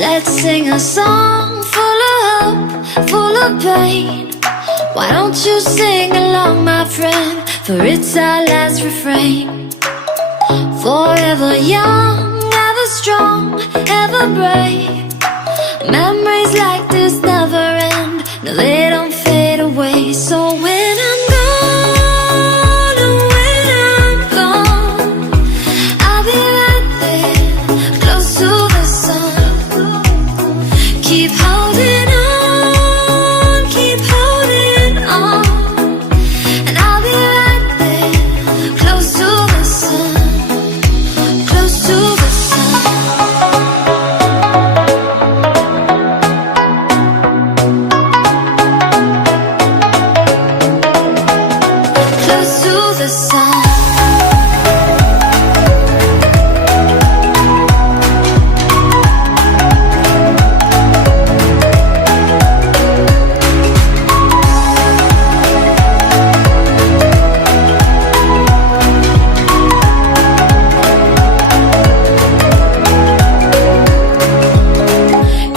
Let's sing a song full of hope, full of pain. Why don't you sing along, my friend? For it's our last refrain. Forever young, ever strong, ever brave. Memories like this never end. No, they don't fade away. So when I'm gone, oh, when I'm gone, I'll be right there, close to the sun. Keep holding on, keep holding on, and I'll be right there, close to the sun, close to the sun. Close to the sun.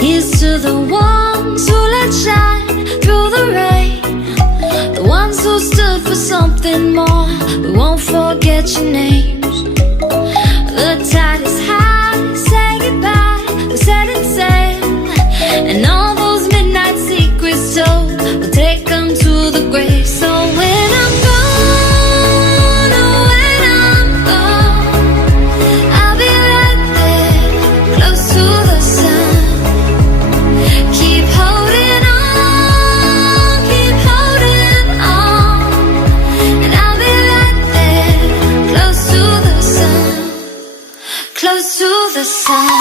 Here's to the ones who let shine through the rain, the ones who stood for something more. We won't forget your names. The tide is high, say goodbye, we're setting sail, and all those midnight secrets told, we'll take them to the grave. So when I'm gone, oh, when I'm gone, I'll be right there, close to the sun. Keep holding on, keep holding on, and I'll be right there, close to the sun, close to the sun. Close to the sun.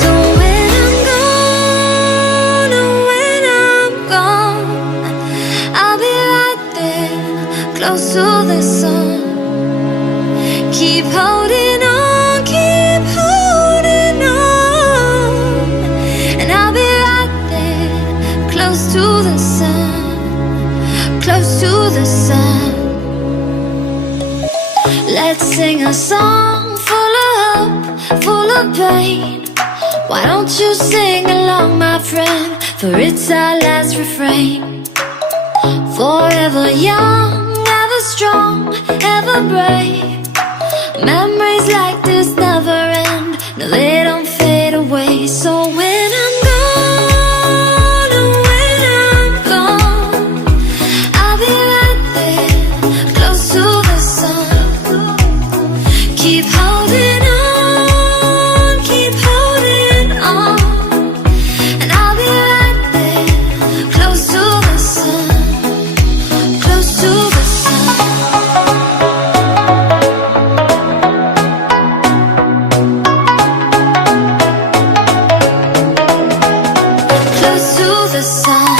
So when I'm gone, oh, when I'm gone, I'll be right there, close to the sun. Keep holding on, keep holding on, and I'll be right there, close to the sun, close to the sun. Let's sing a song full of hope, full of pain. Why don't you sing along, my friend? For it's our last refrain. Forever young, ever strong, ever brave. Memories like this never end. No, they don't fade away. So when I'm gone, oh, when I'm gone, I'll be right there, close to the sun. Keep holding on, keep holding on, and I'll be right there, close to the sun, close to the sun. Close to the sun.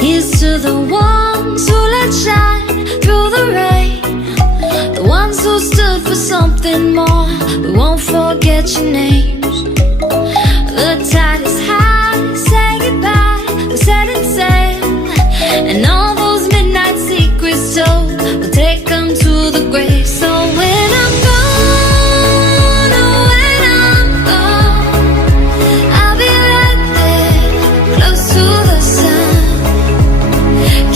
Here's to the ones who let shine through the rain, the ones who stood for something more. We won't forget your names. The tide is high, say goodbye, we're setting sail, and all those midnight secrets told, we'll take them to the grave. So when I'm gone, oh, when I'm gone, I'll be right there, close to the sun.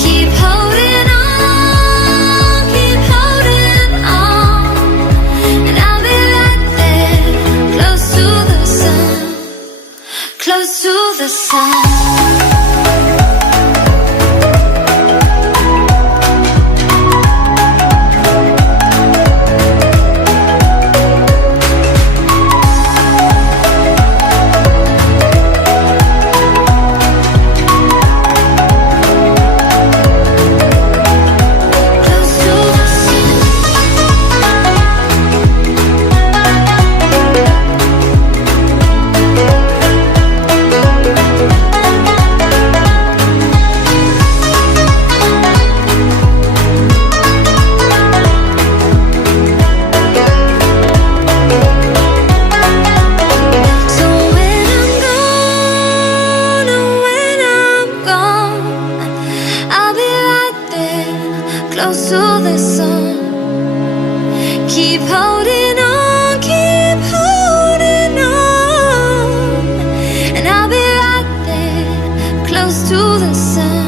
Keep holding on, keep holding on, and I'll be right there, close to the sun. Close to the sun. Keep holding on, keep holding on. And I'll be right there, close to the sun.